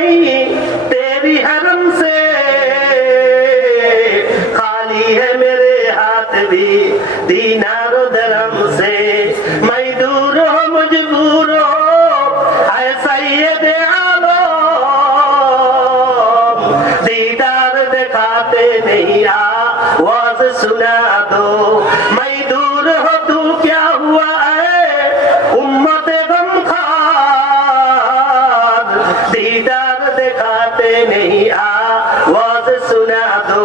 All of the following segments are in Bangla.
नहीं तेरी हरम से, खाली है मेरे हाथ भी दीनारो दरम से। मैं दूर हो मजबूर हो ऐ सैयद आलम, दीदार दिखाते नहीं आवाज सुना दो। मैं दूर हो तू क्या हुआ है उम्मत गमखार, दीदार दिखाते नहीं आवाज सुना दो।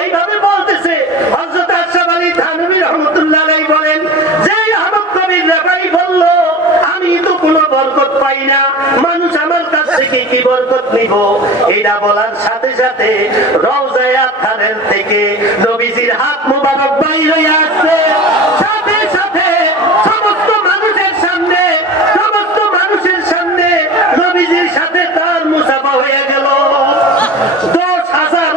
এইভাবে বলতেছে হযরত আশরাফ আলী থানভী রাহমাতুল্লাহ আলাইহি বলেন যে আহমদ কবির রাফাই বলল আমি তো কোনো বরকত পাই না, মানুষ আমার কাছ থেকে কি বরকত নিব। এটা বলার সাথে সাথে রওজায়ে আতহারের থেকে নবীজির হাত মুবারক বাইর হয়ে আসছে। সাথে সাথে সমস্ত মানুষের সামনে নবীজির সাথে তার মুসাফা হয়ে গেল। 10,000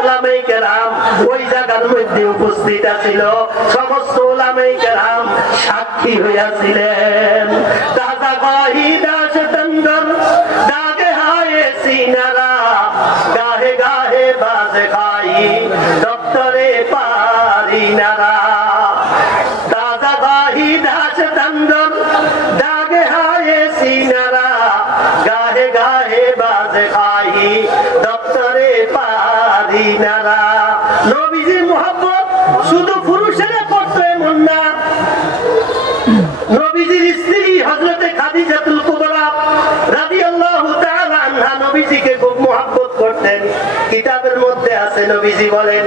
উলামায়ে কেরাম ওই জায়গার মধ্যে উপস্থিত ছিল। সমস্ত উলামায়ে কেরাম সাক্ষী হইয়াছিলেন। তাজা গাহি দাস তন্দর দাগে হায়ে সিনারা, গাহে গাহে বাজ খাই দপ্তরে পারিনারা। তাজা গাহি দাস তন্দর দাগে হায়ে সিনারা, গাহে গাহে বাজ খাই দপ্তরে পারিনারা। নবীজির মুহাব্বত শুধু পুরুষেরা করতো এমন না, নবীজির স্ত্রী হযরতে খাদিজাতুল কুবরা রাদিয়াল্লাহু তাআলা আনহা নবীজিকে খুব মুহাব্বত করতেন। কিতাবের মধ্যে আছে নবীজি বলেন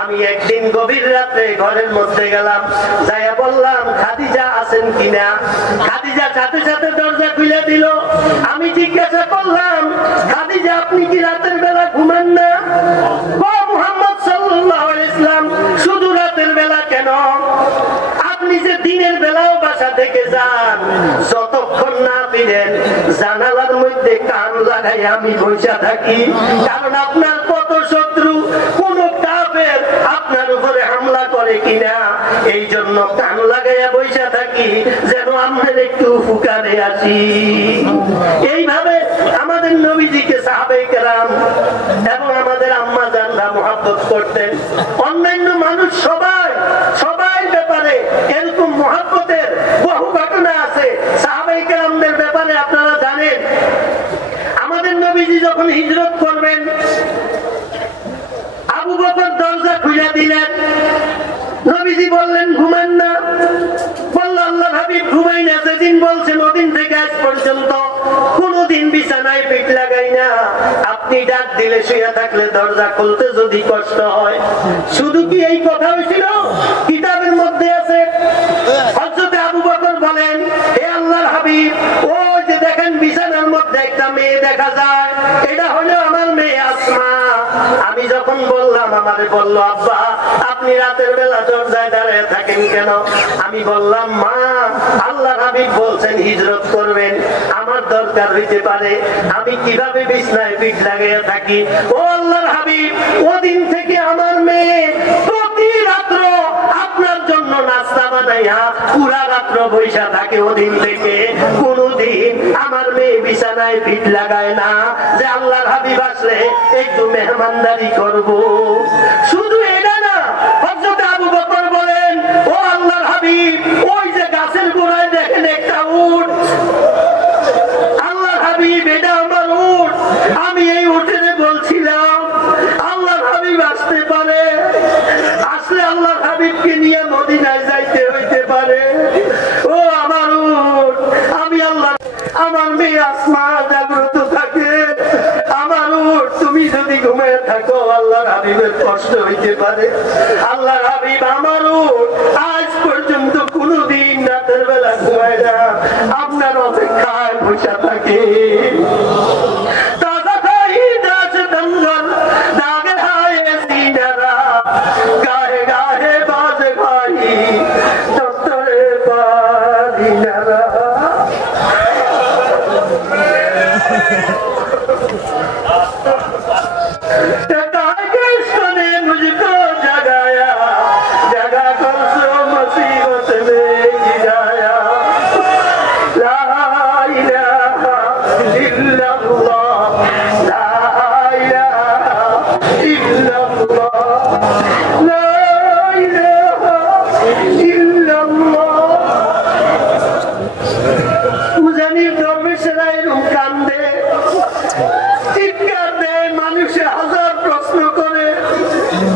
আমি একদিন গভীর রাতে ঘরের মধ্যে গেলাম, যাইয়া বললাম খাদিজা আছেন কিনা। খাদিজা সাথে সাথে দরজা খুলে দিল। আমি জিজ্ঞাসা করলাম খাদিজা আপনি কি রাতের বেলা ঘুমান না? ও মুহাম্মদ সাল্লাল্লাহু আলাইহি ওয়াসাল্লাম শুধু রাতের বেলা কেন, আপনি যে দিনের বেলাও বাসা থেকে যান, যতক্ষণ না ফিরেন জানালার মধ্যে কান লাগাই আমি বসে থাকি, কারণ আপনার কত শত্রু, কোন কাফের আপনার উপরে হামলা করে কিনা, এই জন্য কান লাগাইয়া বসে থাকি যেন আপনার একটু উপকারে আসি। এইভাবে আমাদের নবীজিকে সাহাবায়ে কেরাম এবং আমাদের আম্মা জানরা মুহাব্বত করতেন। অন্যান্য মানুষ সবাই ব্যাপারে এরকম মুহাব্বতের বহু ঘটনা আছে। সাহাবায়ে কেরামদের ব্যাপারে আপনারা জানেন আমাদের নবীজি যখন হিজরত করবেন আবু বকর দরজা খুলে দিলেন। নবীজি বললেন ঘুমান না, বলল আল্লাহর হাবিব ঘুমাই না। যেদিন বলছেন ওদিন থেকে আজ পর্যন্ত কোনদিন বিছানায় পিঠ লাগাই না। আপনি ডাক দিলে শুয়ে থাকলে দরজা খুলতে যদি কষ্ট হয়। শুধু কি এই কথা হয়েছিল? কিতাবের মধ্যে আছে। হযরত আবু বকর বলেন হে আল্লাহর হাবিব, ও যে দেখেন বিছানার মধ্যে একটা মেয়ে দেখা যায়, এটা হলো আমার মেয়ে আসমা। আমি যখন বললাম আমারে বলল আব্বা আপনি রাতের বেলা দরজায় দাঁড়িয়ে থাকেন কেন? আমি বললাম মা আল্লাহর হাবিব বলছেন হিজরত করবেন, আমার দরকার হইতে পারে, আমি কিভাবে বিছানায় পিঠ লাগিয়ে থাকি। ও আল্লাহর হাবিব ওদিন থেকে আমার মেয়ে প্রতি রাত্র আপনার জন্য নাস্তা বানাইয়া পুরা রাত্র বৈশা থাকে। ওদিন থেকে কোনদিন আমার মেয়ে বিছানায় পিঠ লাগায় না যে আল্লাহর হাবিব আসলে একটু মেহমানদারি করব। শুধু এটা না, হযরত আবু বকর বলেন ও আল্লাহর হাবিব ওই যে গাছের গোড়ায় দেখেন একটা উট, আল্লাহর হাবিব এটা আমার উট। আমি এই উটের বলছিলাম আল্লাহর হাবিব আসতে পারে, আসলে আল্লাহর হাবিবকে নিয়ে মদিনায় যাইতে হইতে পারে। ও আমার উট, আমি আল্লাহ, আমার মেয়ে আসমা জাগ্রত থাকে, আমার উট তুমি যদি ঘুমিয়ে থাকো আল্লাহর হাবিবের কষ্ট হইতে পারে। আল্লাহর হাবিব আমার উট আজ পর্যন্ত কোনদিন রাতের বেলা ঘুমায় না, আপনার অপেক্ষায় বসে থাকে। তাজা খাই দাস দঙ্গল দাগে হায়ে সিনারা, গাহে গাহে বাজ খাই দপ্তরে পারিনারা। मुझको जगाया जगा कर सो मुसीबत में गिराया, ला इलाहा নবীজির দরবেশেরা এরকম কান্দে, চিৎকার দেয়, মানুষে হাজার প্রশ্ন করে,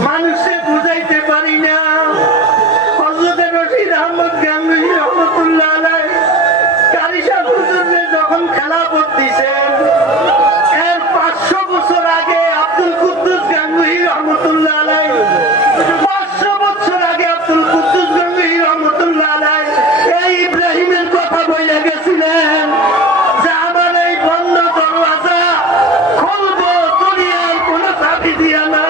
মানুষে বুঝাইতে পারি না। হযরত রশিদ আহমদ গাঙ্গুহি রহমতুল্লাহ আলাইহি কারিশা হুজুরে যখন খেলাফত দিয়েছেন, এর 500 বছর আগে আব্দুল কুদ্দুস গাঙ্গুহি রহমতুল্লাহ আলাইহি, 500 বছর আগে আব্দুল কুদ্দুস গাঙ্গুহি রহমতুল্লাহ আলাইহি এই ইব্রাহিমের কথা বলে গেছিলেন যে আমার এই বন্ধ দরওয়াজা খুলবো দুনিয়ার কোন চাবি দিয়া না।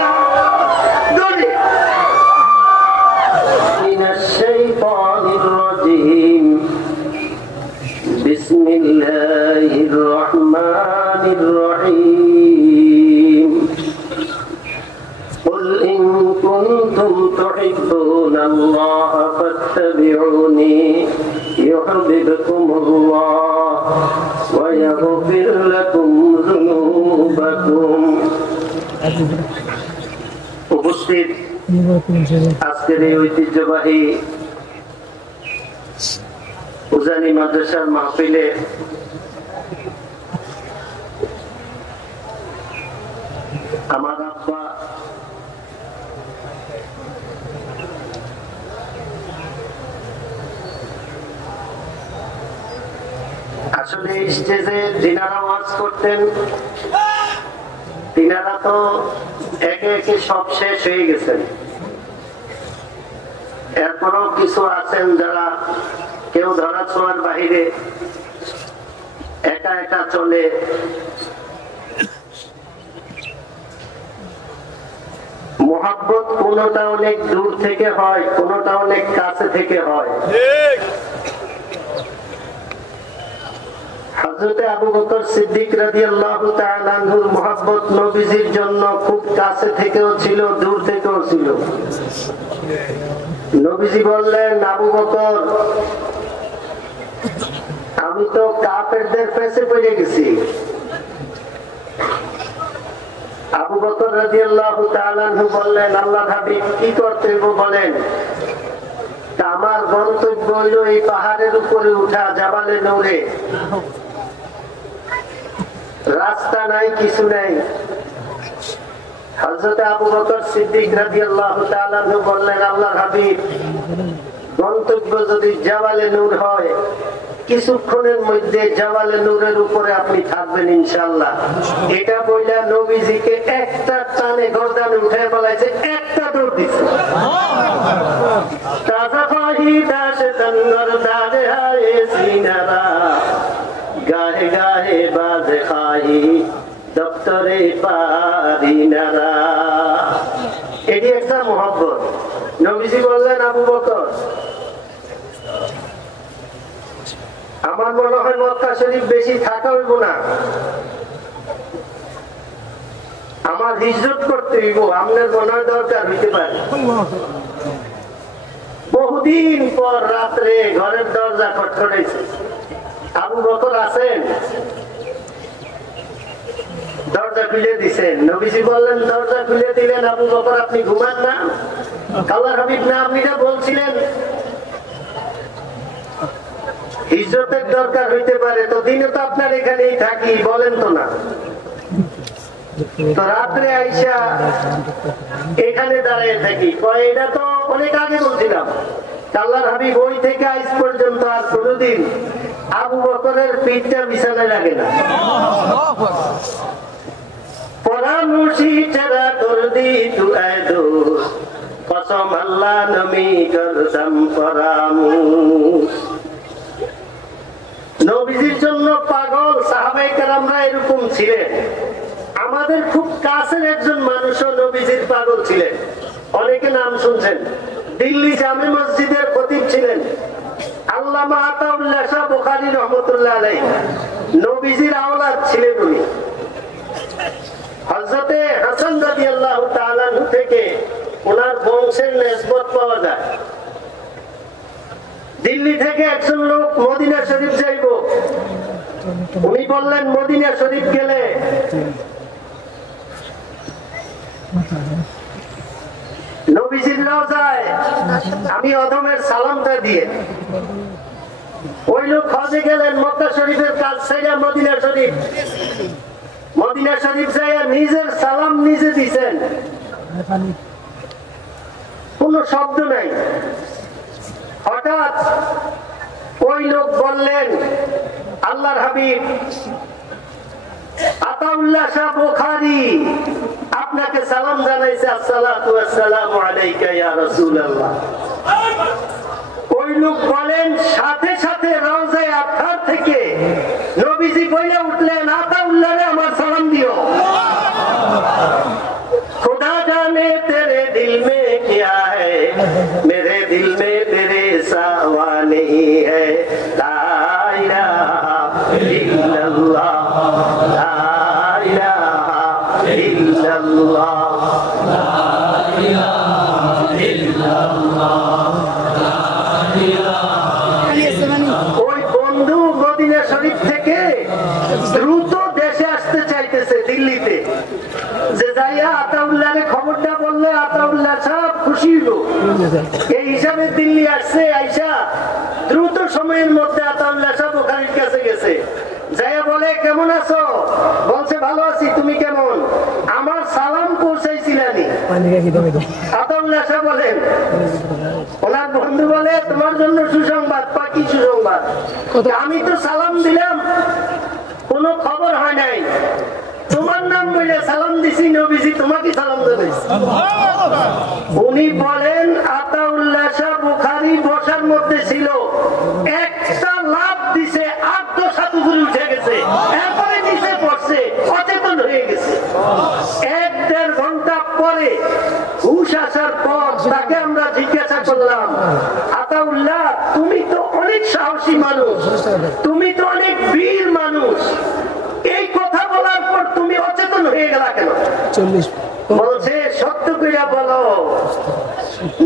بسم الله الرحمن الرحيم قل إن كنتم تحبون الله فاتبعوني يحببكم الله ويغفر لكم ذنوبكم উপস্থিত আজকের এই ঐতিহ্যবাহী উজানি মাদ্রাসার মাহফিলে আমার আব্বা আসলে স্টেজে যিনারা ওয়াজ করতেন তিনারা তো একে একে সব শেষ হয়ে গেছেন। এরপরও কিছু আছেন যারা কেউ ধরা ছোঁয়ার বাহিরে একা একা চলে। মোহাব্বত কোনটা অনেক দূর থেকে হয়, কোনটা অনেক কাছে থেকে হয়। হযরত আবু বকর সিদ্দিক রাদিয়াল্লাহু তাআলা আনহুর মোহাব্বত নবীজির জন্য খুব কাছে থেকেও ছিল, দূর থেকেও ছিল। নবীজি বললেন, আবু বকর আমি তো কাফেরদের পেছে পড়ে গেছি। আবু বকর রাদিয়াল্লাহু তাআলা আনহু বললেন, আল্লাহর হাবিব কি করতে হবে বলেন। আমার গন্তব্য হইল এই পাহাড়ের উপরে উঠা, জাবালে নূরে। রাস্তা নাই, কিছু নাই। হযরত আবু বকর সিদ্দিক রাদিয়াল্লাহু তাআলা আনহু বললেন, আল্লাহর হাবিব গন্তব্য যদি জাবালে নূর হয়, কিছুক্ষণের মধ্যে জাবালে নূরের উপরে আপনি থাকবেন ইনশাআল্লাহ। এটা বইলা নবীজিকে একটা টানে গর্দানে উঠে বলাইছে, একটা দৌড় দিচ্ছে। তাজা ফাহি দাশ তন্নর দাদে হায় সিনারা গাহে গাহে বাজে খাহি দপ্তরে পারিনারা। এটি একটা মোহাব্বত। নবীজি বললেন, আবু বকর আমার মনে হয় মক্কা শরীফ বেশি থাকা হইব না, আমার হিজরত করতে হইব। আপনার মনে হয় দরকার হইতে পারে। বহুদিন পর রাত্রে ঘরের দরজা খটখটাইছে। আবু বকর আছেন? দরজা খুলে দিছেন। নবীজি বললেন, দরজা খুলে দিলেন। আবু বকর আপনি ঘুমান না? আল্লাহর হাবিব না, আপনি যা বলছিলেন হিজরতের দরকার হইতে পারে, তো দিনে তো আপনার এখানেই থাকি, বলেন তো না। তো রাত্রে আইসা এখানে দাঁড়িয়ে থাকি, এটা তো অনেক আগে বলছিলাম। আল্লাহর হাবিব ওই থেকে আজ পর্যন্ত আর কোনদিন আবু বকরের পিঠটা বিছানায় লাগে না। পরামর্শী ছাড়া কর দি তু আদো কসম আল্লাহ নমি করদাম পরামর্শ। নবীজির জন্য পাগল সাহাবায়ে কেরামরা এরকম ছিলেন। আমাদের খুব কাছের একজন মানুষও নবীজির পাগল ছিলেন। অনেকে নাম শুনছেন। দিল্লি জামে মসজিদের খতিব ছিলেন আল্লামা আতাউল্লাহ শাহ বুখারী রহমতুল্লাহ আলাইহি। নবীজির আওলাদ ছিলেন উনি। হযরতে হাসান রাদিয়াল্লাহু তাআলা আনহু থেকে ওনার বংশের নিসবত পাওয়া যায়। দিল্লি থেকে একজন লোক মদিনা শরীফ যাইব, উনি বললেন মদিনা শরীফ গেলে নবীজির রওজায় আমি অদমের সালামটা দিয়ে ওই লোক হজে গেলেন, মক্কা শরীফের কাজ ছেড়ে মদিনা শরীফ, মদিনা শরীফ যাইয়া নিজের সালাম নিজে দিছেন, কোন শব্দ নাই। হঠাৎ ওই লোক বললেন, আল্লাহর হাবিব আতাউল্লাহ শাহ বুখারী আপনাকে সালাম জানাইছে, আসসালাতু ওয়াসসালামু আলাইকা ইয়া রাসূলুল্লাহ। ওই লোক বলেন, সাথে সাথে রওজায়ে আতহার থেকে নবীজি বলে উঠলেন, আতাউল্লাহরে আমার সালাম দিও। खुदा जाने तेरे दिल में क्या है, मेरे दिल में तेरे सावा नहीं है, ला इलाहा इल्लल्लाह, ला इलाहा इल्लल्लाह, ला इलाहा इल्लल्लाह, ला इलाहा। ওই বন্ধু মদিনা শরীফ থেকে দ্রুত দেশে আসতে চাইতেছে দিল্লিতে, যে যাইয়া আতাউল্লাহরে খবরটা বললে আতাউল্লাহ সাহেব খুশি হলো। এই হিসাবে দিল্লি আসছে, আইসা দ্রুত সময়ের মধ্যে আতাউল্লাহ সাহেব বুখারীর কাছে গেছে, যাইয়া বলে কেমন আছো? বলছে ভালো আছি, তুমি কেমন? আমার সালাম পৌঁছাইছিলানি। আতাউল্লাহ সাহেব বলেন, ওনার বন্ধু বলে তোমার জন্য সুসংবাদ। কি সুসংবাদ? আমি তো সালাম দিলাম, কোনো খবর হয় নাই, তোমার নাম বলে সালাম দিছি, নবীজি তোমাকে সালাম জানাইছে। উনি বলেন আতাউল্লাহ শাহ বুখারী বসার মধ্যে ছিল, একটা লাফ দিছে, আর্ধ সাধু ঘুরে উঠে গেছে, এরপরে নিচে পড়ছে, অচেতন হয়ে গেছে। 1-1.5 ঘন্টা পরে হুশ আসার পর তাকে আমরা জিজ্ঞাসা করলাম, আতাউল্লাহ তুমি তো অনেক সাহসী মানুষ, তুমি তো অনেক বীর মানুষ, এই কথা বলার পর তুমি অচেতন হয়ে গেলা কেন? বলছে সত্য কইরা বলো,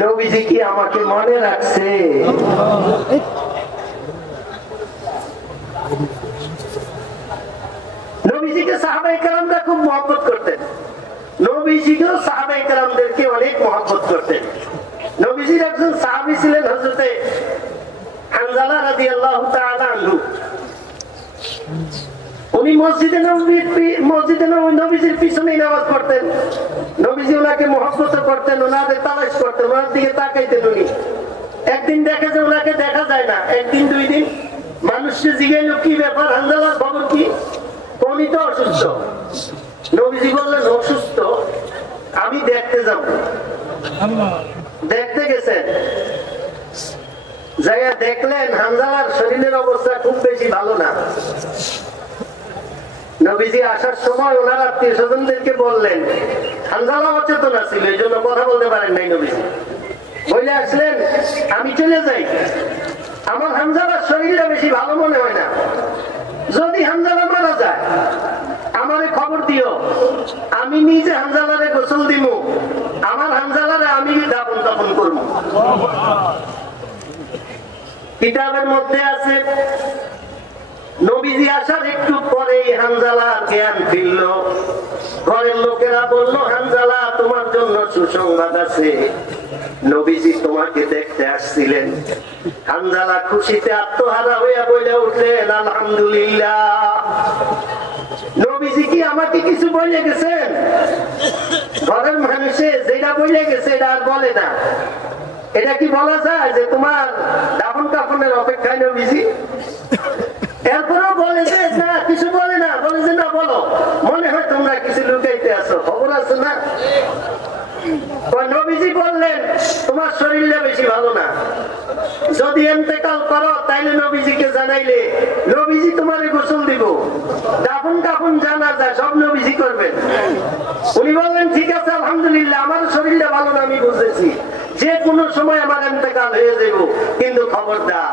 নবীজি কি আমাকে মনে রাখছে? নবীজিকে সাহাবায়ে কেরামরা খুব মহব্বত করতেন, নবীজিকেও সাহাবায়ে কেরামদেরকে অনেক মহব্বত করতেন। নবীজির একজন সাহাবী ছিলেন হযরতে হানজালা রাদিয়াল্লাহু তাআলা আনহু। উনি মসজিদে নবীজির পিছনেই নামাজ পড়তেন, নবীজি ওনাকে মহব্বত করতেন, ওনাদের তালাশ করতেন, ওনার দিকে তাকাইতেন। উনি একদিন দেখে যে ওনাকে দেখা যায় না, একদিন 2 দিন মানুষকে জিজ্ঞাসা কি ব্যাপার, হানজালার খবর কি? উনি তো অসুস্থ। নবীজি বললেন অসুস্থ, আমি দেখতে যাব। দেখতে গেছেন, যাইয়া দেখলেন হানজালার শরীরের অবস্থা খুব বেশি ভালো না। নবীজি আসার সময় ওনার আত্মীয় স্বজনদেরকে বললেন, হানজালা অচেতন ছিল, এই জন্য কথা বলতে পারেন নাই। নবীজি বলে আসলেন, আমি চলে যাই, আমার হানজালার শরীরটা বেশি ভালো মনে হয় না, যদি হানজালা মারা যায় আমারে খবর দিও, আমি নিজে হানজালারে গোসল দিব, আমার হানজালারে আমি দাফন দাফন করবো। কিতাবের মধ্যে আছে, নবীজি আসার একটু পরেই হানজালার জ্ঞান ফিরল। ঘরের লোকেরা বলল, হানজালা তোমার জন্য সুসংবাদ আছে, নবীজি তোমাকে দেখতে আসছিলেন। হানজালা খুশিতে আত্মহারা হইয়া বলে উঠলেন, আলহামদুলিল্লাহ। নবীজি কি আমাকে কিছু বলে গেছেন? ঘরের মানুষে যেটা বলে গেছে এটা আর বলে না। এটা কি বলা যায় যে তোমার দাফন কাফনের অপেক্ষায় নবীজি? এরপরেও বলে যে না, কিছু বলে না, বলে যে না বলো, মনে হয় তোমরা কিছু লুকাইতে আসো, খবর আছে না? নবীজি বললেন, তোমার শরীরটা বেশি ভালো না, যদি ইন্তেকাল করো তাইলে নবীজিকে জানাইলে নবীজি তোমারে গোসল দিব, দাফন কাফন জানাজা সব নবীজি করবেন। উনি বললেন ঠিক আছে, আলহামদুলিল্লাহ, আমার শরীরটা ভালো না, আমি বুঝেছি, যে কোনো সময় আমার ইন্তেকাল হয়ে যাব, কিন্তু খবরদার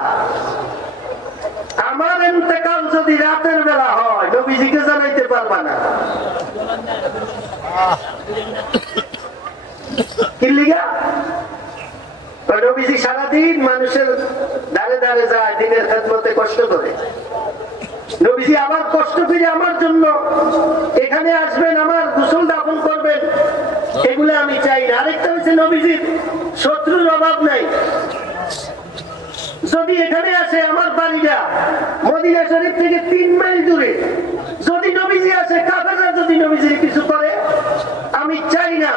আমার ইন্তেকাল যদি রাতের বেলা হয় নবীজিকে জানাইতে পারবা না। কি লিগা? নবীজি সারাদিন মানুষের দাঁড়ে দাঁড়ে যায়, দিনের খেদমতে কষ্ট করে। নবীজি আবার কষ্ট করে আমার জন্য এখানে আসবেন, আমার গোসল দাফন করবেন, এগুলো আমি চাই না। আরেকটা হচ্ছে নবীজির শত্রুর অভাব নাই। যদি এখানে আসে, আমার বাড়িটা মদিনা শরীফ থেকে 3 মাইল দূরে, যদি নবীজি আসে, কাফেররা যদি নবীজির কিছু করে, আমি চাই না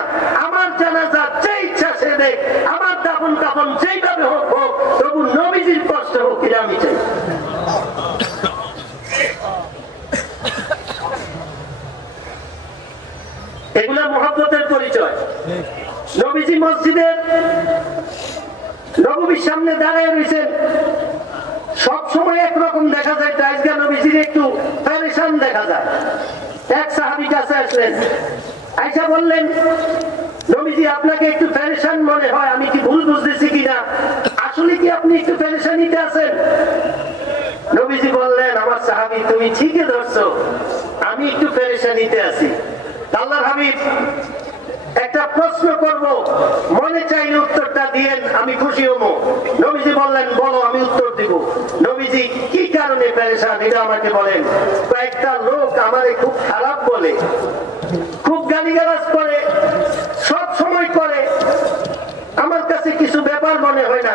আমার জানাজা যে ইচ্ছা সে দেখ, আমার দাফন কাফন যেইভাবে হোক হোক, তবু নবীজির কষ্ট হোক কিনা আমি চাই। এগুলা মহব্বতের পরিচয়। নবীজি মসজিদের নববীর সামনে দাঁড়ায় রয়েছেন, সব সময় একরকম দেখা যায়, আজকে নবীজির একটু পেরেশান দেখা যায়। এক সাহাবী কাছে আসলেন, আয়েশা বললেন, নবীজি আপনাকে একটু পেরেশান মনে হয়, আমি কি ভুল বুঝতেছি কিনা, আসলে কি আপনি একটু পেরেশানিতে আছেন? নবীজি বললেন, আমার সাহাবী তুমি ঠিকই ধরছো, আমি একটু পেরেশানিতে আছি। আল্লাহর হাবিব একটা প্রশ্ন করব, মনে চাইলে উত্তরটা দিয়েন, আমি খুশি হব। নবীজি বললেন, বলো, আমি উত্তর দিব। নবীজি কি কারণে পেরেশান এটা আমাকে বলেন। কয়েকটা লোক আমারে খুব খারাপ বলে, খুব গালিগালাজ করে, সব সময় করে, আমার কাছে কিছু ব্যাপার মনে হয় না,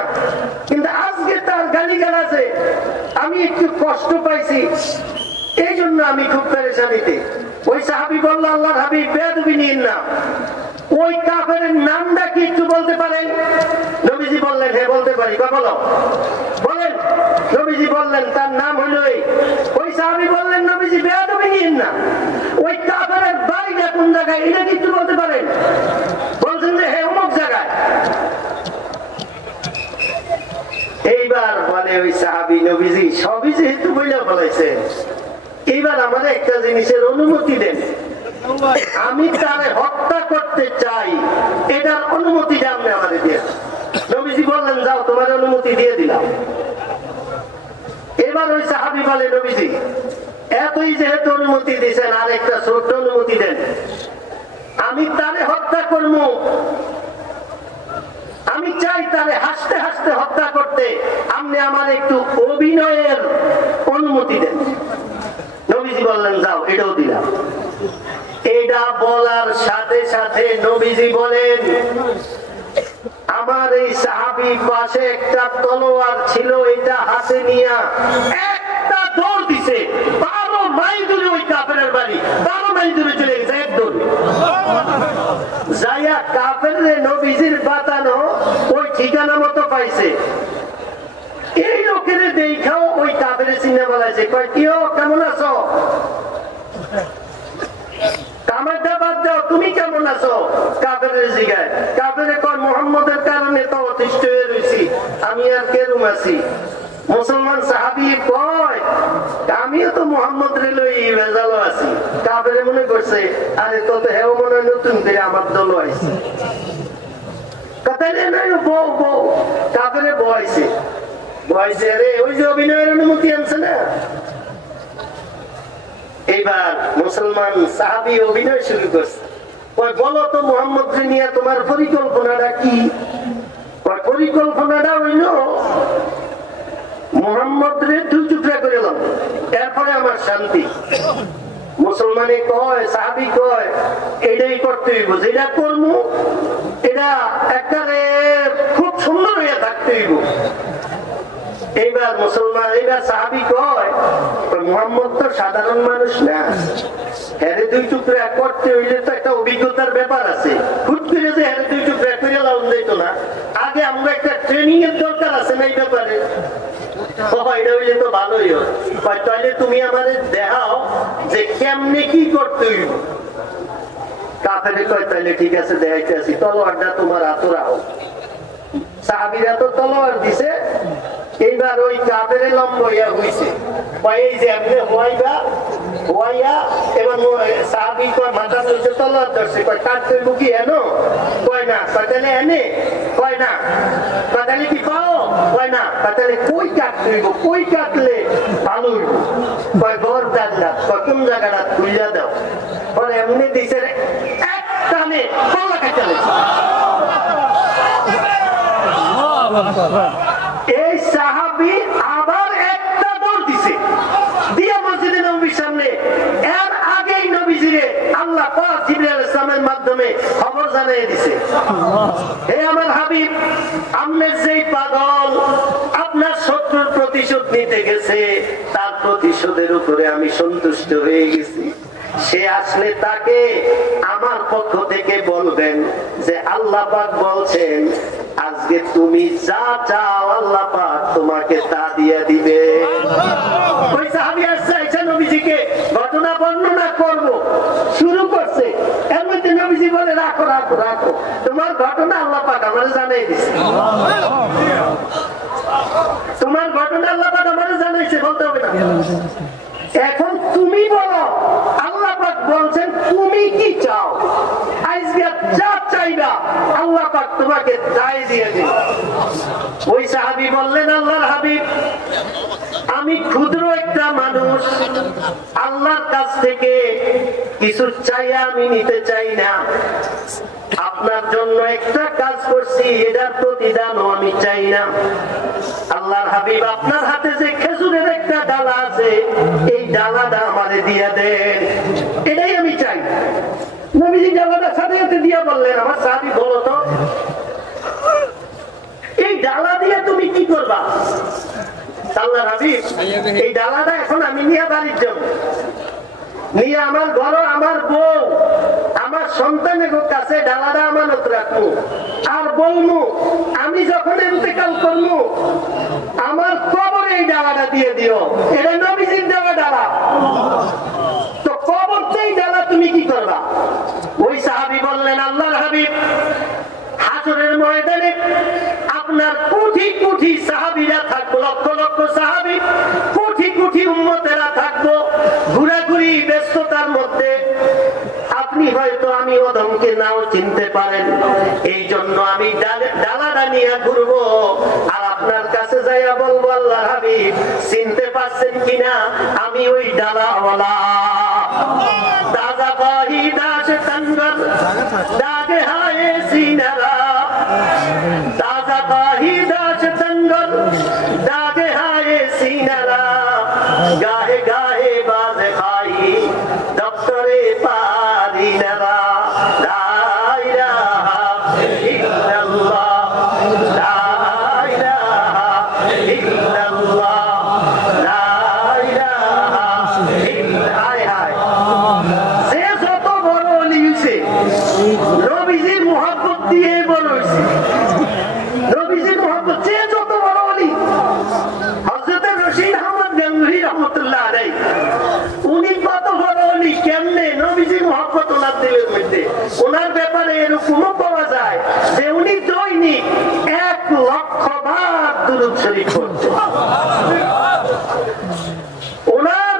কিন্তু আজকে তার গালিগালাজে আমি একটু কষ্ট পাইছি, এই জন্য আমি খুব পেরেশানিতে। ওই সাহাবী বলল, আল্লাহর হাবিব বেয়াদবি নিন না, ওই কাফেরের নামটা কি একটু বলতে পারেন? নবীজি বললেন, হ্যাঁ বলতে পারি। বলো, বলেন। নবীজি বললেন, তার নাম হইল এই। ওই সাহাবী বললেন, নবীজি বেয়াদবি নিন না, ওই কাফেরের বাড়িটা কোন জায়গায়, এটা কি একটু বলতে পারেন? বলছেন যে হ্যাঁ অমুক জায়গায়। এইবার বলে ওই সাহাবী, নবীজি সবই যেহেতু বইলা বলাইছে, এইবার আমাদের একটা জিনিসের অনুমতি দেন, আমি তারে হত্যা করতে চাই, এটার অনুমতি আপনি আমাদের দিয়ে। নবীজি বললেন, যাও, তোমার অনুমতি দিয়ে দিলাম। এবার ওই সাহাবী বলে, নবীজি এতই যেহেতু অনুমতি দিয়েছেন, আর একটা ছোট্ট অনুমতি দেন, আমি তারে হত্যা করবো, আমি চাই তারে হাসতে হাসতে হত্যা করতে, আপনি আমার একটু অভিনয়ের অনুমতি দেন। নবীজি বললেন, যাও, এটাও দিলাম। এটা বলার সাথে সাথে নবীজি বলেন, আমার এই সাহাবী পাশে একটা তলোয়ার ছিল, এটা হাতে নিয়া একটা দৌড় দিছে, 12 মাইল দূরে ওই কাফেরের বাড়ি, 12 মাইল দূরে চলে গেছে এক দৌড়। যাইয়া কাফেরের নবীজির বাতানো ওই ঠিকানা মতো পাইছে। এই লোকের দেখাও ওই কাফেরের চিন্তা বলাইছে, কয় কি ও, কেমন আছো? কামারটা বাদ দাও, তুমি কেমন আছো? কাফেরের জিগায়। কাফেরে কয়, মুহাম্মদের কারণে তো অতিষ্ঠ হয়ে রয়েছি, আমি আর কেরম আছি। মুসলমান সাহাবী কয়, আমিও তো মুহাম্মদ রেলই ভেজালো আছি। কাফেরে মনে করছে, আরে তো হেও মনে হয় নতুন করে আমার দল আইছে, কথাই নাই, বউ বউ। কাফেরে বয়সে বয়সে, আরে ওই যে অভিনয়ের অনুমতি আনছে না। এইবার মুসলমান সাহাবী অভিনয় শুরু করছে, বলো তো মুহাম্মদ নিয়ে তোমার পরিকল্পনাটা কি? পরিকল্পনাটা হইল মুহাম্মদ রে 2 টুকরা করে দাও, এরপরে আমার শান্তি। মুসলমানে কয়, সাহাবী কয়, এটাই করতে হইব, যেটা করবো এটা একেবারে খুব সুন্দর হইয়া থাকতে হইব। এইবার মুসলমান, এইবার সাহাবী কয়, মুহাম্মদ তো সাধারণ মানুষ না, হ্যাঁ 2 টুকরা করতে হইলে তো একটা অভিজ্ঞতার ব্যাপার আছে। হুট করে যে হ্যাঁ 2 টুকরা করে লাউন যাইতো না, আগে আমরা একটা ট্রেনিং এর দরকার আছে না এই ব্যাপারে। এটা হইলে তো ভালোই হয়, তাহলে তুমি আমাদের দেখাও যে কেমনে কি করতে হইব। কাফেরে কয়, তাহলে ঠিক আছে, দেখাইতে আসি, তলোয়ারটা তোমার হাতে রাখো। সাহাবীরা তো তলোয়ার দিছে, এইবার ওই কাফেরে লম্বা হইয়া হইছে, এই যে আপনি হওয়াইবা হওয়াইয়া, এবার সাহাবী কয়, মাথা তুলছে, তলোয়ার ধরছে, কয় কাটতে হইব কি এনো? কয় না। কয় তাহলে এনে? কয় না। কয় তাহলে কি পাও? কয় না। কয় তাহলে কই কাটতে হইব? কই কাটলে ভালো হইব? কয় ঘর দাঁড়া, কয় কোন জায়গাটা খুইলা দাও। পরে এমনি দিছে, এক টানে কলা কাটা লেছে। এই সাহাবী আবার একটা দৌড় দিছে, দিয়া মসজিদে নববীর সামনে। এর আগেই নবীজিরে আল্লাহ পাক জিবরাইল আলাইহিস সালামের মাধ্যমে খবর জানাই দিছে। হে আমার হাবিব, আপনার যেই পাগল আপনার শত্রুর প্রতিশোধ নিতে গেছে, তার প্রতিশোধের উপরে আমি সন্তুষ্ট হয়ে গেছি। সে আসলে তাকে আমার পক্ষ থেকে বলবেন যে আল্লাহ পাক বলছেন আজকে তুমি যা চাও আল্লাহ পাক তোমাকে তা দিয়ে দিবে। ওই সাহাবী আসছে নবীজিকে ঘটনা বর্ণনা করব, শুরু করছে, এর মধ্যে নবীজি বলে রাখো রাখো রাখো, তোমার ঘটনা আল্লাহ পাক আমার জানাই দিছে। তোমার ঘটনা আল্লাহ পাক আমার জানাইছে, বলতে হবে না। এখন তুমি বলো আল্লাহ পাক বলছেন তুমি কি চাও, আজকে যা চাইবা আল্লাহ পাক তোমাকে তাই দিয়ে দিবে। ওই সাহাবী বললেন আল্লাহর হাবিব, আমি ক্ষুদ্র একটা মানুষ, আল্লাহর কাছ থেকে কিছু চাইয়া আমি নিতে চাই না। আপনার জন্য একটা কাজ করছি, এটার প্রতিদানও আমি চাই না। আল্লাহর হাবিব, আপনার হাতে যে খেজুরের একটা ডালা আছে, এই ডালাটা আমারে দিয়ে দেন, এটাই আমি চাই। নবীজি ডালাটা সাথে সাথে দিয়া বললেন, আমার সাহাবী বলো তো এই ডালা দিয়ে তুমি কি করবা? আল্লাহর হাবিব, এই ডালাটা এখন আমি নিয়ে বাড়ির যাব, নিয়ে আমার ঘর, আমার বউ, আমার সন্তানের কাছে ডালাটা আমানত রাখবো, আর বলবো আমি যখন ইন্তেকাল করবো আমার কবরে এই ডালাটা দিয়ে দিও, এটা নবীজির দেওয়া ডালা। তো কবরতে এই ডালা তুমি কি করবা? ওই সাহাবী বললেন আল্লাহর হাবিব, হাসরের ময়দানে আপনার কোটি কোটি সাহাবীরা থাকবো, লক্ষ লক্ষ সাহাবী, কোটি কোটি উম্মতেরা থাকবো, ঘোরাঘুরি ব্যস্ততার মধ্যে আপনি হয়তো আমি অদমকে নাও চিনতে পারেন, এই জন্য আমি ডালাটা নিয়ে ঘুরবো, আর আপনার কাছে যাইয়া বলবো আল্লাহর হাবিব চিনতে পারছেন কিনা আমি ওই ডালাওয়ালা। তাজা বাহি দাস তঙ্গল দাগে হায় সিনারা, তাজা বাহি দাস তঙ্গল দাগে হায় সিনারা, গাহে গাহে বাজ খাই দপ্তরে পারি নারা, লা ইলাহা ইল্লাল্লাহ, লা ইলাহা ইল্লাল্লাহ, লা ইলাহা ইল্লাল্লাহ। যে যত বড় ওলি হইছে নবীজির মুহাব্বত দিয়ে বড় হইছে, নবীজির মুহাব্বত যে যত বড় ওলি। হযরত রশিদ আহমদ গঙ্গোহী রহমাতুল্লাহ আলাইহি, উনি কত বড় ওলি, কেমনে নবীজির মুহাব্বত ওনার দিলের মধ্যে। ওনার ব্যাপারে এরকমও পাওয়া যায় যে উনি দৈনিক 1,00,000 বার দুরূদ শরীফ পড়তেন। ওনার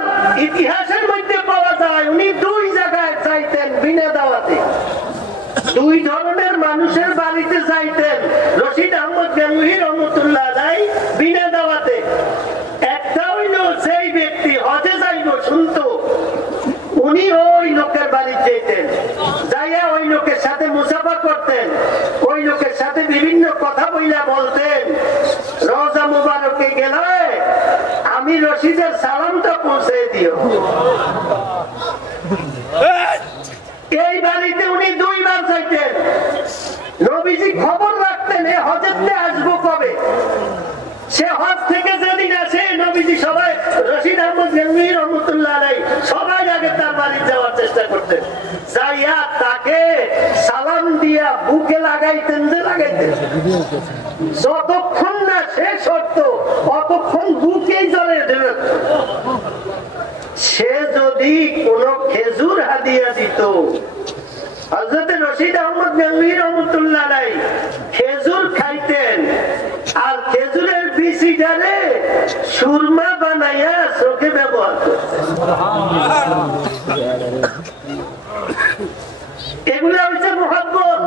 ইতিহাসের মধ্যে পাওয়া যায় উনি 2 জায়গায় চাইতেন বিনা দাওয়াতে, 2 ধরনের মানুষের বাড়িতে চাইতেন রশিদ আহমদ গঙ্গোহী রহমাতুল্লাহ আলাইহি বিনা দাওয়াতে। একটা হইল যেই ব্যক্তি হজে যাইব শুনতো, উনি ওই লোকের বাড়ি যেতেন, যাইয়া ওই লোকের সাথে মুসাফা করতেন, ওই লোকের সাথে বিভিন্ন কথা বইলা বলতেন, রওজা মুবারকে গেলে আমি রশিদের সালামটা পৌঁছে দিও। এই বাড়িতে উনি 2 বার যাইতেন। নবীজি খবর রাখতেন এ হজেতে আসবো কবে। সে হজ থেকে যেদিন আসে নবীজি সবাই, রশিদ আহমদ গঙ্গোহী রহমাতুল্লাহ আলাইহি সবাই আগে তার বাড়ি যাওয়ার চেষ্টা করতেন, যাইয়া তাকে সালাম দিয়া বুকে লাগাইতেন, যে লাগাইতেন যতক্ষণ না শেষ হতো অতক্ষণ বুকেই জলে ধরে। সে যদি কোন খেজুর হাদিয়া দিত, হযরত রশিদ আহমদ গঙ্গোহী রহমাতুল্লাহ আলাইহি খেজুর খাইতেন, আর খেজুরের বিচিটারে সুরমা বানাইয়া চোখে ব্যবহার করতেন। এগুলো হচ্ছে মুহাব্বত।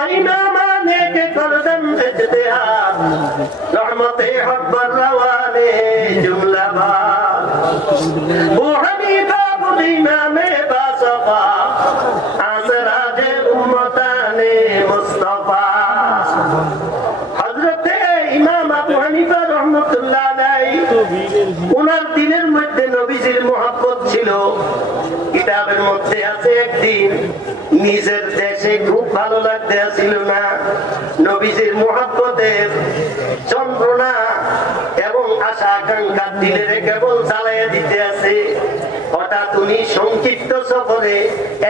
আইনা মানে কে করদম ইজতিহাদ, রহমতে হব্বার রওয়ানে জুমলা বা, ও হাবিবা ইমামে বাসফা, আসরাজে উম্মতানে মুস্তাফা। হযরতে ইমাম আবু হানিফা রাহমাতুল্লাহ আলাইহি, ওনার দিলের মধ্যে নবীজির মুহাব্বত ছিল। কিতাবের মধ্যে আছে একদিন নিজের দেশে খুব ভালো লাগতে আসছিল না, নবীজির মুহাব্বতের যন্ত্রণা এবং আশা আকাঙ্ক্ষা দিলে কেবল জ্বালাইয়া দিতে আছে। হঠাৎ উনি সংক্ষিপ্ত সফরে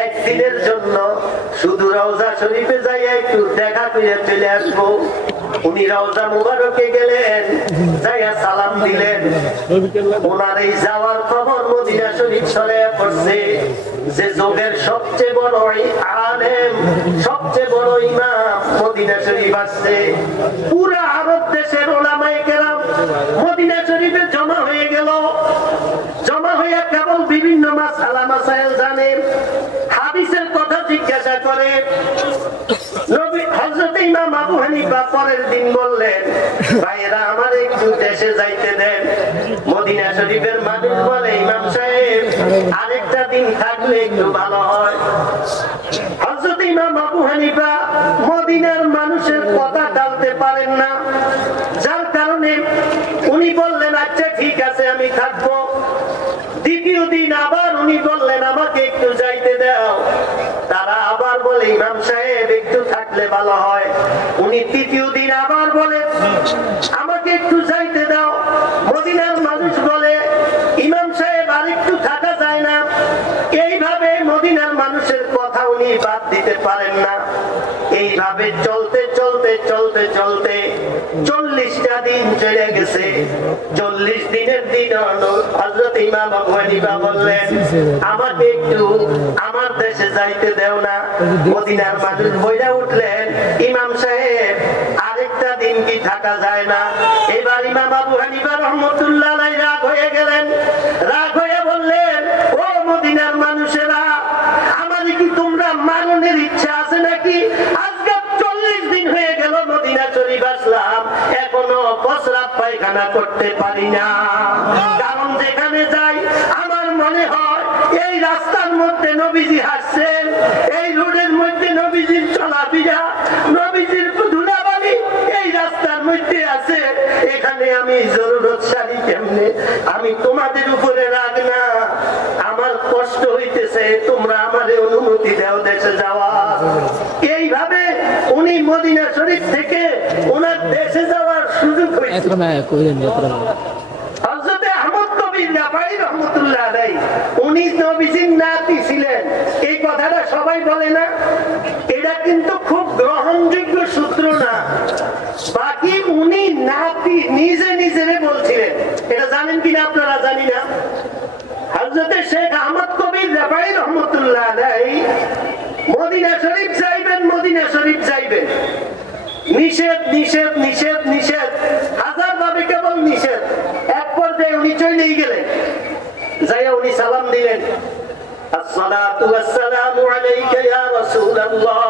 একদিনের জন্য শুধু রওজা শরীফে যাইয়া একটু দেখা করে চলে আসবো। উনি রওজা মুবারকে গেলেন, যাইয়া সালাম দিলেন। ওনার এই যাওয়ার খবর মদিনা শরীফ ছড়িয়ে পড়ছে যে যুগের সবচেয়ে বড় আলেম, সবচেয়ে বড় ইমাম মদিনা শরীফ আসছে। পুরা আরব দেশের ওলামায়ে কেরাম মদিনা শরীফে জমা হয়ে গেল। জমা হইয়া কেবল বিভিন্ন মাসআলা মাসাইল জানেন, হাদিসের কথা জিজ্ঞাসা করে। নবী হযরত ইমাম আবু হানিফা পরের দিন বললেন, ভাইরা আমার একটু দেশে যাইতে দেন। মদিনা শরীফের মানুষ বলে, ইমাম সাহেব আরেকটা দিন থাকলে একটু ভালো হয়। হযরত ইমাম আবু হানিফা মদিনার মানুষের কথা টালতে পারেন না, যার কারণে উনি বললেন, আচ্ছা ঠিক আছে আমি থাকবো। দ্বিতীয় দিন আবার উনি বললেন, আমাকে একটু যাইতে দাও। তারা আবার বলে, ইমাম সাহেব একটু থাকলে ভালো হয়। উনি তৃতীয় দিন আবার বলে, আমাকে একটু যাইতে দাও। মদিনার মানুষ বলে, ইমাম সাহেব আর একটু থাকা যায় না। এইভাবে মদিনার মানুষের কথা উনি বাদ দিতে পারেন না। এইভাবে চলতে চলতে চলতে চলতে 40টা দিন চলে গেছে। 40 দিনের দিন হযরত ইমাম আবু হানিফা বললেন, আমাকে একটু আমার দেশে যাইতে দেও না। মদিনার মানুষ বইলা উঠলেন, ইমাম সাহেব আরেকটা দিন কি থাকা যায় না? এবার ইমাম আবু হানিফা রাহমাতুল্লাহ আলাইহি রাগ হয়ে গেলেন। রাগ হয়ে বললেন, ও মদিনার মানুষেরা, আমাদের কি তোমরা মারণের ইচ্ছা আছে নাকি? আজকে 40 দিন হয়ে গেল মদিনা শরীফ আসলাম, এখনো প্রস্রাব পায়খানা করতে পারি না। কারণ যেখানে যাই আমার মনে হয় এই রাস্তার মধ্যে নবীজি হাসছেন, এই রোডের মধ্যে নবীজির চলাফেরা, নবীজির ধুলাবালি এই রাস্তার মধ্যে আছে। এখানে আমি জরুরত সারি কেমনে? আমি তোমাদের উপরে রাগ না, আমার কষ্ট হইতেছে, তোমরা আমারে অনুমতি দাও দেশে যাওয়া। এইভাবে উনি মদিনা শরীফ থেকে ওনার দেশে যাওয়ার সুযোগ হয়েছে। হযরত আহমদ কবির রাফাই রহমতুল্লাহ আলাইহি উনি নবীজির নাতি ছিলেন। এই কথাটা সবাই বলে না, এটা কিন্তু খুব গ্রহণযোগ্য সূত্র না। বাকি উনি নাতি নিজে নিজেরে বলছিলেন, এটা জানেন কিনা আপনারা জানি না। হযরত শেখ আহমদ কবির রাফাই রহমতুল্লাহ আলাইহি মদিনা শরীফ যাইবেন, মদিনা শরীফ যাইবেন, নিষেধ নিষেধ নিষেধ নিষেধ, হাজার ভাবে কেবল নিষেধ। এক পর্যায়ে উনি চলেই গেলেন, যাইয়া উনি সালাম দিলেন, আসসালাতু ওয়াসসালামু আলাইকা ইয়া রাসূলুল্লাহ,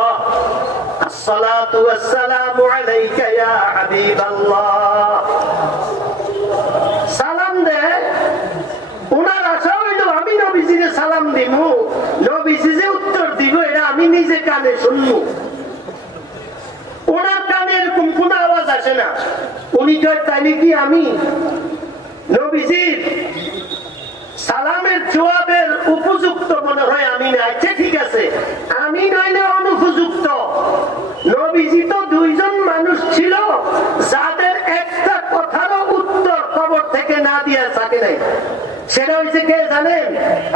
আসসালাতু ওয়াসসালামু আলাইকা ইয়া হাবিবাল্লাহ। সালাম দেয়। উনার আশা হইল আমি নবীজিকে সালাম দিব, নবীজি যে উত্তর দিব এটা আমি নিজে কানে শুনবো। ওনার কানে এরকম কোন আওয়াজ আসে না। উনি কয়, তাইলে কি আমি নবীজির সালামের জবাবের উপযুক্ত মনে হয় আমি না? আচ্ছা ঠিক আছে, আমি নইলে অনুপযুক্ত। নবীজি তো দুইজন মানুষ ছিল যাদের একটা কথারও উত্তর কবর থেকে না দিয়ে থাকে নাই। সেটা হয়েছে কে জানেন?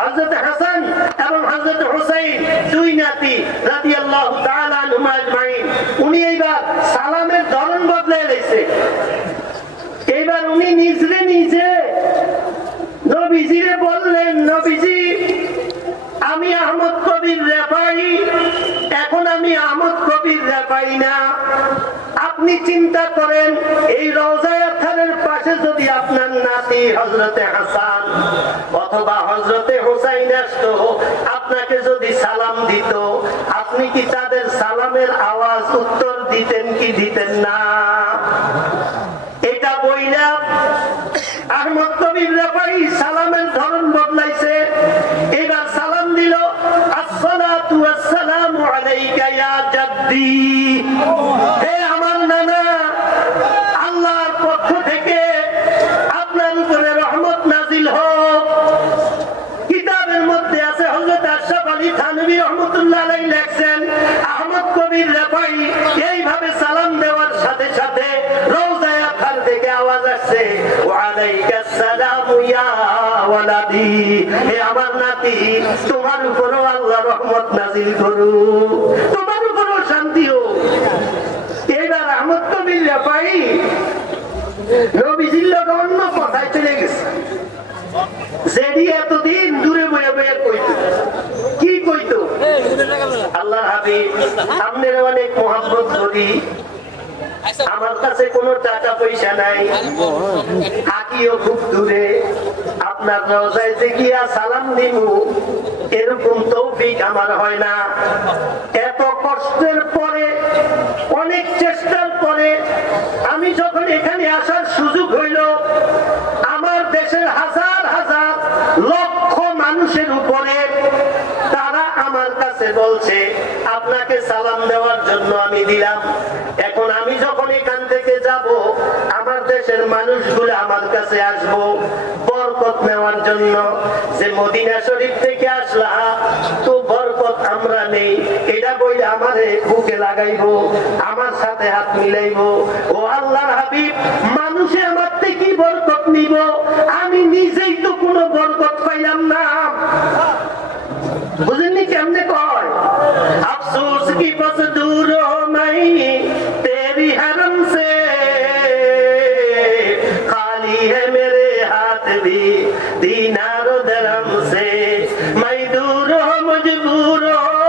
হযরত হাসান এবং হযরত হুসাইন, দুই নাতি রাদিয়াল্লাহু তাআলা আনহুমা আজমাইন। উনি এইবার সালামের ধরন বদলে দিয়েছে। এইবার উনি নিজে নিজে নবীজিরে বললেন, নবীজি আমি আহমদ কবির রাফাই, এখন আমি আহমদ কবির রাফাই না। আপনি চিন্তা করেন, এই রওজা আতহারের পাশে যদি আপনার নাতি হযরতে হাসান অথবা হযরতে হুসাইন আসতো, আপনাকে যদি সালাম দিত, আপনি কি তাদের সালামের আওয়াজ উত্তর দিতেন কি দিতেন না? এটা বইলা আহমদ কবির রাফাই সালামের ধরন বদলাইছে। এবার সালাম দিল, আসসালাতু ওয়াসসালামু আলাইকা ইয়া জাদ্দি, হে আমার নানা, আল্লাহর পক্ষ থেকে আপনার উপরে রহমত নাজিল হোক। কিতাবের মধ্যে আছে হযরত আলাইকাস সালামু ইয়া ওয়ালাদি, হে আমার নাতি তোমার উপরও আল্লাহ রহমত নাযিল করুক, তোমার উপরও শান্তি হোক। এবার রহমত তো মিল্লা পাই নবীজির লোক অন্য কথায় চলে গেছে। যেদি এতদিন দূরে বয়ে বয়ে কইতো, কি কইতো? আল্লাহ হাবিব আপনার অনেক মহব্বত করি, আমার কাছে কোনো টাকা পয়সা নাই, থাকিও খুব দূরে, আপনার রওজায় যে গিয়া সালাম দিমু এরকম তৌফিক আমার হয় না। এত কষ্টের পরে, অনেক চেষ্টার পরে আমি যখন এখানে আসার সুযোগ হইল, আমার দেশের হাজার হাজার লক্ষ মানুষের উপরে তারা আমার কাছে বলছে আপনাকে সালাম দেওয়ার জন্য আমি দিলাম। এখন আমি যখন এখান থেকে যাব, আমার দেশের মানুষগুলো আমার কাছে আসবো বরকত নেওয়ার জন্য, যে মদিনা শরীফ থেকে আসলা তো বরকত আমরা নেই, এটা বইলে আমারে বুকে লাগাইবো, আমার সাথে হাত মিলাইবো। ও আল্লাহর হাবিব, মানুষে আমার থেকে কি বরকত নিব? আমি নিজেই তো কোনো বরকত পাইলাম না। বুঝেননি কেমনে কয়? আফসোস কি বস দূর মাই তেরি হরম সে, খালি है मेरे हाथ भी दीनार दरम से, मैं दूर हो मजबूर हो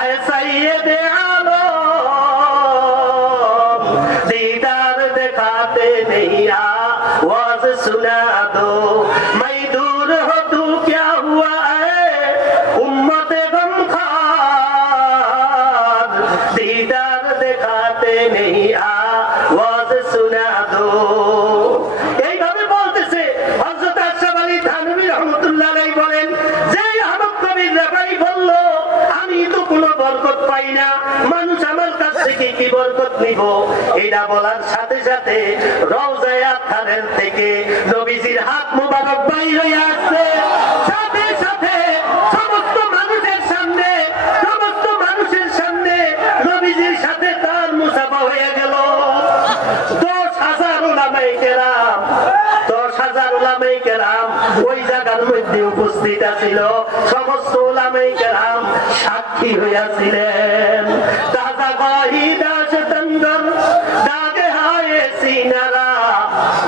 ऐ सैयद आलम, दीदार दिखाते नहीं आवाज सुना दो, मैं दूर हो तू क्या हुआ है उम्मते गमखार, दीदार दिखाते नहीं आवाज सुना दो। এইভাবে বলতেছে হযরত আশরাফ আলী থানভী রাহমাতুল্লাহ আলাইহি বলেন, যে আহমদ কবির রাফাই বলল আমি তো কোনো বরকত পাই না, মানুষ আমার কাছ থেকে কি বরকত নিব? এটা বলার সাথে সাথে রওজায়ে আতহারের থেকে নবীজির হাত মুবারক বাইর হয়ে আসছে। সাথে সাথে সমস্ত মানুষের সামনে, সমস্ত মানুষের সামনে নবীজির সাথে তার মুসাফা হয়ে গেল। 10,000 উলামায়ে কেরাম, 10,000 উলামায়ে কেরাম ওই জায়গার মধ্যে উপস্থিত ছিল। সমস্ত উলামায়ে কেরাম সাক্ষী হইয়াছিলেন। তাজা গাহি দাস তন্দর দাগে হায় সিনারা,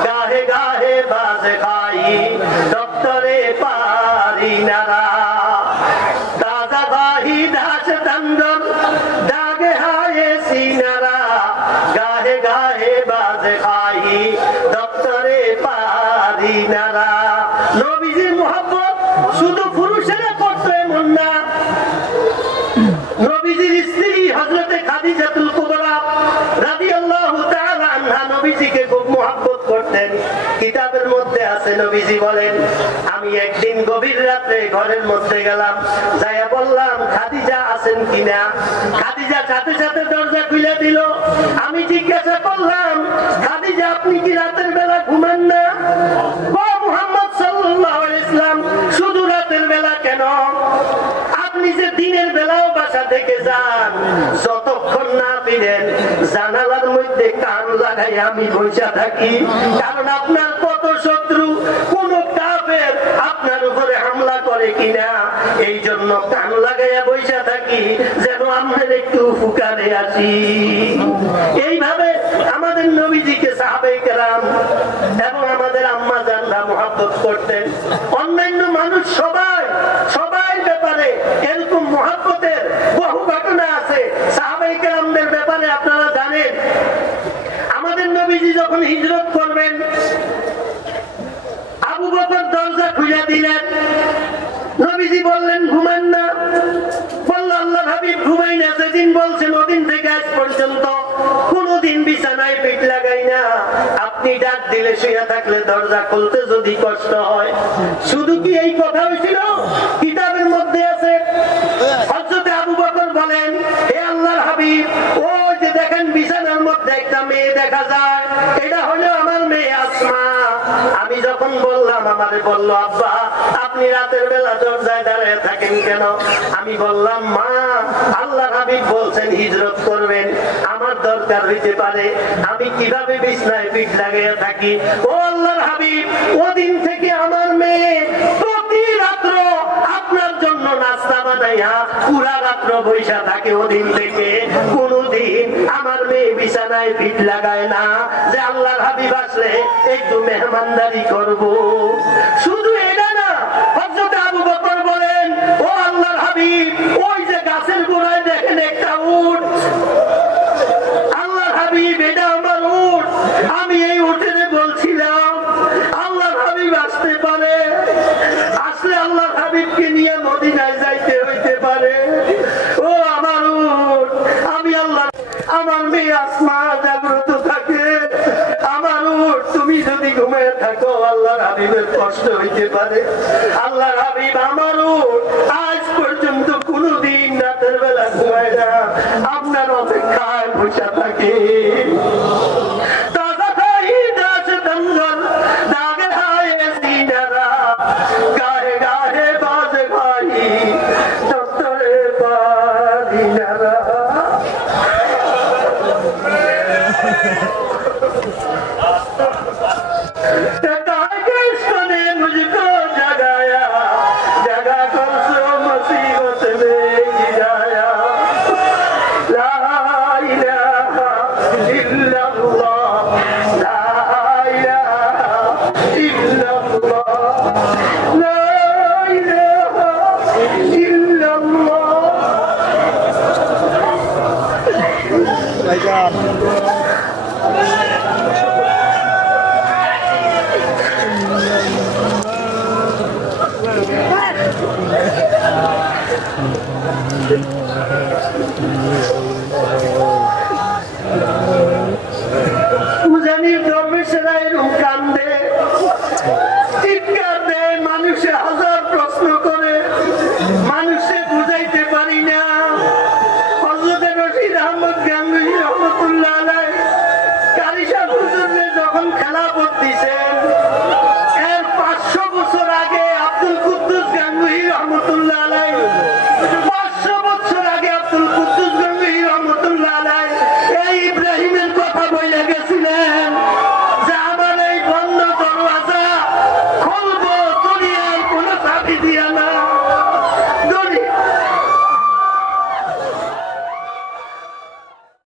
গাহে গাহে বাজ খাই দপ্তরে পারি নারা, তাজা গাহি দাস তন্দর দাগে হায় সিনারা, গাহে গাহে বাজ খাই দপ্তরে পারি নারা। নবীজির মুহাব্বত শুধু পুরুষেরা করতো এমন না, নবীজির স্ত্রী হযরতে খাদিজাতুল কুবরা রাদিয়াল্লাহু তাআলা আনহা নবীজিকে খুব মুহাব্বত করতেন। কিতাবের মধ্যে আছে নবীজি বলেন, আমি একদিন গভীর রাতে ঘরের মধ্যে গেলাম, যাইয়া বললাম খাদিজা আছেন কিনা। খাদিজা সাথে সাথে দরজা খুলে দিল। আমি জিজ্ঞাসা করলাম, খাদিজা আপনি কি রাতের বেলা ঘুমান না? ও মুহাম্মদ সাল্লাল্লাহু আলাইহি ওয়াসাল্লাম, শুধু রাতের বেলা কেন? আপনি যে দিনের বেলাও বাসা থেকে যান, যতক্ষণ না ফিরেন জানালার মধ্যে কান লাগাই আমি বসে থাকি, কারণ আপনার কত শত্রু, কোন কাফের আপনার উপরে হামলা করে কিনা, এই জন্য কান লাগাইয়া বসে থাকি যেন আমাদের একটু উপকারে আসি। এইভাবে আমাদের নবীজিকে সাহাবায়ে কেরাম এবং আমাদের আম্মা জানরা মুহাব্বত করতেন। অন্যান্য মানুষ সবাই সবার ব্যাপারে এরকম মুহাব্বতের বহু ঘটনা আছে। সাহাবায়ে কেরামদের ব্যাপারে আপনারা জানেন, আমাদের নবীজি যখন হিজরত করবেন, আবু বকর দরজা খুলে দিলেন। নবীজি বললেন ঘুমান না, বলল আল্লাহর হাবিব ঘুমাই না। যেদিন বলছেন ওদিন থেকে আজ পর্যন্ত কোনদিন বিছানায় পিঠ লাগাই না। আপনি ডাক দিলে শুয়ে থাকলে দরজা খুলতে যদি কষ্ট হয়। শুধু কি এই কথা হয়েছিল? কিতাবের মধ্যে আছে। হযরত আবু বকর বলেন, হে আল্লাহর হাবিব, ও যে দেখেন বিছানার মধ্যে একটা মেয়ে দেখা যায়, এটা হলো আমার মেয়ে আসমা। আমি যখন বললাম, আমারে বলল আব্বা আপনি রাতের বেলা দরজায় দাঁড়িয়ে থাকেন কেন? আমি বললাম মা, আল্লাহর হাবিব বলছেন হিজরত করবেন, আমার দরকার হইতে পারে, আমি কিভাবে বিছানায় পিঠ লাগিয়ে থাকি। ও আল্লাহর হাবিব ওদিন থেকে আমার মেয়ে প্রতি রাত্র আপনার জন্য নাস্তা বানাইয়া পুরা রাত্র বৈশা থাকে। ওদিন থেকে কোনদিন আমার মেয়ে বিছানায় পিঠ লাগায় না যে আল্লাহর হাবিব আসলে একটু মেহমানদারি করব। শুধু এটা না, হযরত আবু বকর বলেন, ও আল্লাহর হাবিব, ওই যে গাছের গোড়ায় দেখেন একটা উট, আল্লাহর হাবিব এটা আমার উট, আমি এই উটের বলছিলাম আল্লাহর হাবিব আসতে পারে, আসলে আল্লাহর হাবিবকে নিয়ে মদিনায় যাইতে হইতে পারে। ও আমার উট, আমি আল্লাহ, আমার মেয়ে আসমা জাগ্রত থাকে, আমার উট তুমি যদি ঘুমিয়ে থাকো আল্লাহর হাবিবের কষ্ট হইতে পারে। আল্লাহর হাবিব আমার উট আজ পর্যন্ত কোনদিন রাতের বেলা ঘুমায় না, আপনার অপেক্ষায় বসে থাকে।